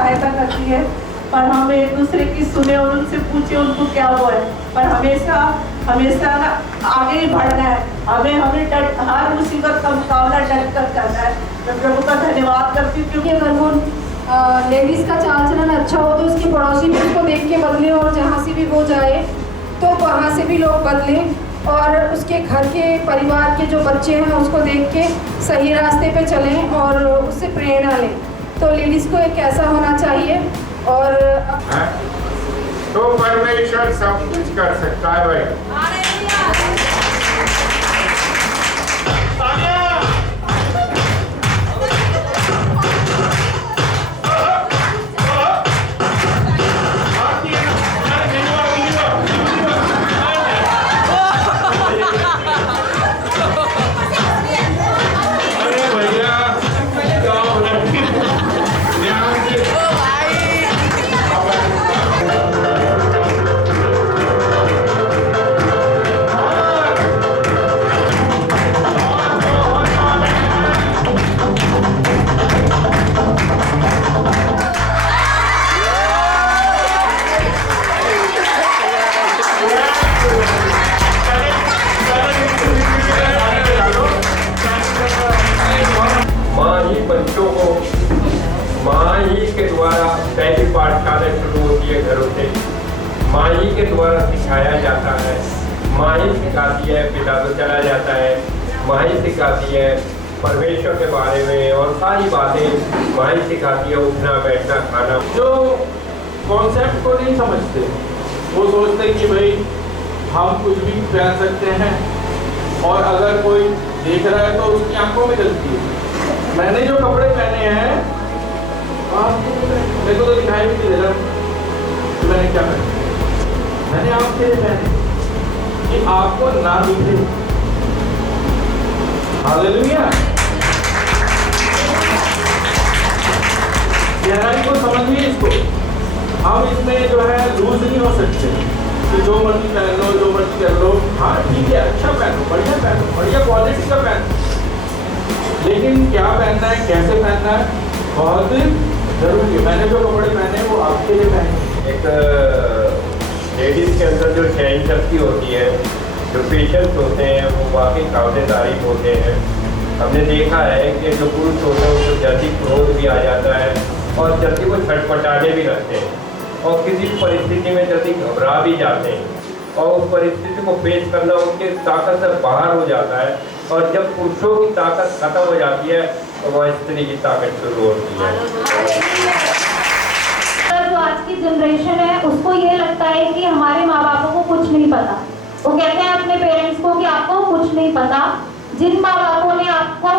सहायता करती है, पर हम एक दूसरे की सुने और उनसे पूछे उनको क्या हुआ है। पर हमेशा ना आगे ही बढ़ना है, हमें हर मुसीबत का मुकाबला डट कर करना है। मैं प्रभु का धन्यवाद करती हूँ क्योंकि अगर वो लेडीज़ का चाल चलन अच्छा हो तो उसके पड़ोसी भी उसको देख के बदले, और जहाँ से भी वो जाए तो वहाँ से भी लोग बदलें, और उसके घर के परिवार के जो बच्चे हैं उसको देख के सही रास्ते पे चलें और उससे प्रेरणा लें। तो लेडीज़ को एक ऐसा होना चाहिए। और तो परमेश्वर सब कुछ कर सकता है भाई। माँ ही के द्वारा पहली पाठशाला शुरू होती है घरों से। माँ ही के द्वारा सिखाया जाता है। माँ ही सिखाती है, पिता तो चला जाता है। माँ ही सिखाती है परमेश्वर के बारे में और सारी बातें माँ ही सिखाती है, उठना बैठना खाना। जो कॉन्सेप्ट को नहीं समझते वो सोचते हैं कि भाई हम कुछ भी पहन सकते हैं, और अगर कोई देख रहा है तो उसकी आंखों में गलती है। मैंने जो कपड़े पहने हैं मेरे को तो दिखाई भी नहीं दे रहा कि मैंने क्या पहना। मैंने आपके लिए पहने कि आपको ना दिखे। हालेलुया। गहराई को समझिए इसको। हम इसमें जो है लूज नहीं हो सकते कि जो मर्जी पहन लो, जो मर्जी कर लो। हाँ ठीक है, अच्छा पहनो, बढ़िया क्वालिटी का पहनो, लेकिन क्या पहनना है, कैसे पहनना है, बहुत जरूरी है। मैंने जो कपड़े पहने वो आपके लिए पहने। एक लेडीज के अंदर जो सहन शक्ति होती है, जो पेशेंस होते हैं, वो वाकई काबिल तारीफ होते हैं। हमने देखा है कि जो पुरुष होते हैं उनको जल्दी क्रोध भी आ जाता है और जल्दी वो छटपटाने भी लगते हैं और किसी परिस्थिति में जल्दी घबरा भी जाते हैं और उस परिस्थिति को पेश करना उनके ताकत से बाहर हो जाता है। और जब पुरुषों की ताकत खत्म हो जाती है तो वह स्त्री की ताकत शुरू होती है। जो आज की जनरेशन है उसको ये लगता है कि हमारे माँ बापों को कुछ नहीं पता। वो कहते हैं अपने पेरेंट्स को कि आपको कुछ नहीं पता। जिन माँ बापों ने आपको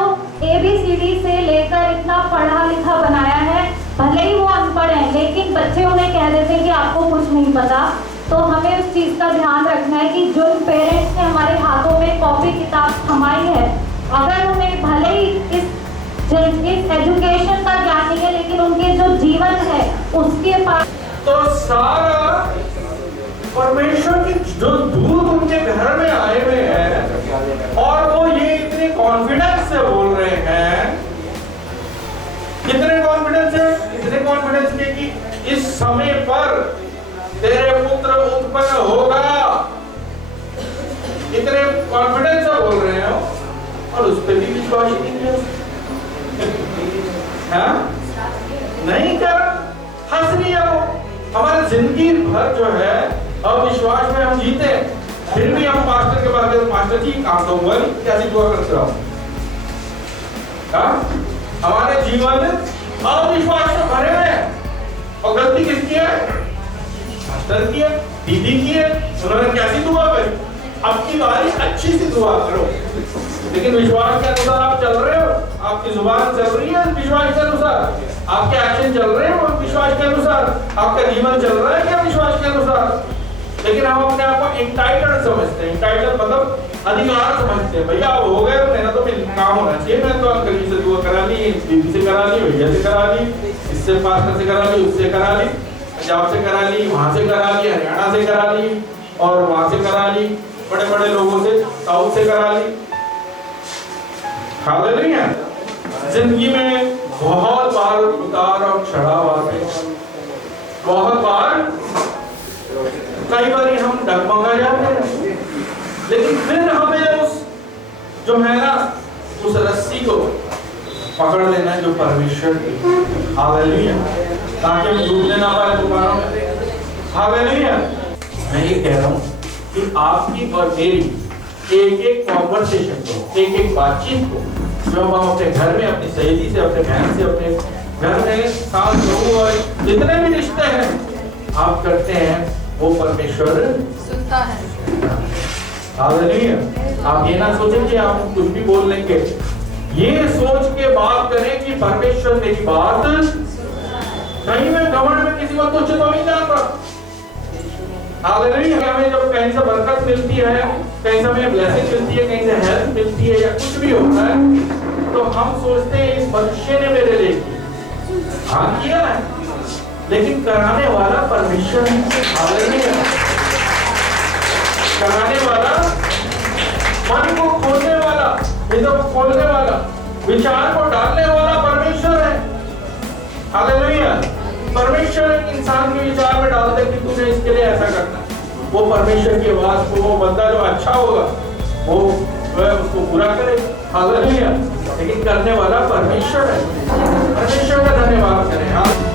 ABCD से लेकर इतना पढ़ा लिखा बनाया है, भले ही वो अनपढ़ हैं, लेकिन बच्चे उन्हें कह देते हैं कि आपको कुछ नहीं पता। तो हमें उस चीज़ का ध्यान रखना है कि जो पेरेंट्स ने हमारे हाथों में कॉपी किताब थमाई है, अगर उन्हें भले ही इस एजुकेशन का ज्ञान नहीं है, लेकिन उनके जो जीवन है उसके पास तो सारा परमेश्वर की जो दूत उनके घर में आए हुए हैं और वो ये इतने कॉन्फिडेंस से बोल रहे हैं। कितने कॉन्फिडेंस है? इतने कॉन्फिडेंस के कि इस समय पर तेरे पुत्र उत्पन्न होगा। इतने कॉन्फिडेंस से बोल रहे हैं और उस पर भी विश्वास नहीं किया। हाँ? नहीं कर, हंस रही है वो। हमारी जिंदगी भर जो है अविश्वास में हम जीते, फिर भी हम पास्टर के पास गए, पास्टर जी काम तो हुआ नहीं, कैसी दुआ करते रहो। हमारे जीवन अविश्वास से भरे हुए हैं और गलती किसकी है? पास्टर की है, दीदी की है। उन्होंने कैसी दुआ करी? अब की बारी अच्छी सी दुआ करो, लेकिन विश्वास के अनुसार आप चल रहे हो। आपकी जुबान चल रही है विश्वास के अनुसार, आपके एक्शन चल रहे हैं वो विश्वास के अनुसार, आपका जीवन चल रहा है क्या विश्वास के अनुसार। लेकिन हम अपने आप को इंटाइटल्ड समझते हैं। इंटाइटल्ड मतलब अधिकार समझते हैं। भैया अब हो गए, मेरा तो काम होना चाहिए। मैं तो अंकल जी से दुआ करा ली, दीदी से करा ली, भैया से करा ली, इससे पास्टर से करा ली, उससे करा ली, पंजाब से करा ली, वहां से करा ली, हरियाणा से करा ली और वहां से करा ली, बड़े बड़े लोगों से, साउथ से करा ली। हालेलुया। जिंदगी में बहुत बार उतार और चढ़ाव आते हैं, बहुत बार कई बार हम डगमगा जाते हैं, लेकिन फिर हमें उस जो है ना उस रस्सी को पकड़ लेना है जो परमेश्वर की, हालेलुया, ताकि हम डूबने ना पाए दोबारा में, हालेलुया। मैं ये कह रहा हूँ कि आपकी और मेरी एक कॉन्वर्सेशन को, एक बातचीत को जो हम अपने घर में अपनी सहेली से, अपने बहन से, अपने घर में सास बहू और जितने भी रिश्ते हैं आप करते हैं, वो परमेश्वर सुनता है। हालेलुया। आप ये ना सोचें कि आप कुछ भी बोल लेंगे, ये सोच के बात करें कि परमेश्वर मेरी बात, कहीं मैं घमंड में किसी को तुच्छ तो नहीं जान रहा। हालेलुया। हमें जब कहीं से बरकत मिलती है, कहीं से हमें ब्लेसिंग मिलती है, कहीं से हेल्प मिलती है या कुछ भी होता है, तो हम सोचते हैं इस मनुष्य ने मेरे लिए किया, हाँ किया है, लेकिन कराने वाला परमेश्वर है। हालेलुया। कराने वाला, मन को खोलने वाला, हृदय को खोलने वाला, विचार को डालने वाला परमेश्वर है। हालेलुया। परमेश्वर एक इंसान के विचार में डालते कि तूने इसके लिए ऐसा करना है, वो परमेश्वर की आवाज को, वो बंदा जो अच्छा होगा वो उसको पूरा करे। हालेलुया। लेकिन करने वाला परमेश्वर है। परमेश्वर का धन्यवाद करें।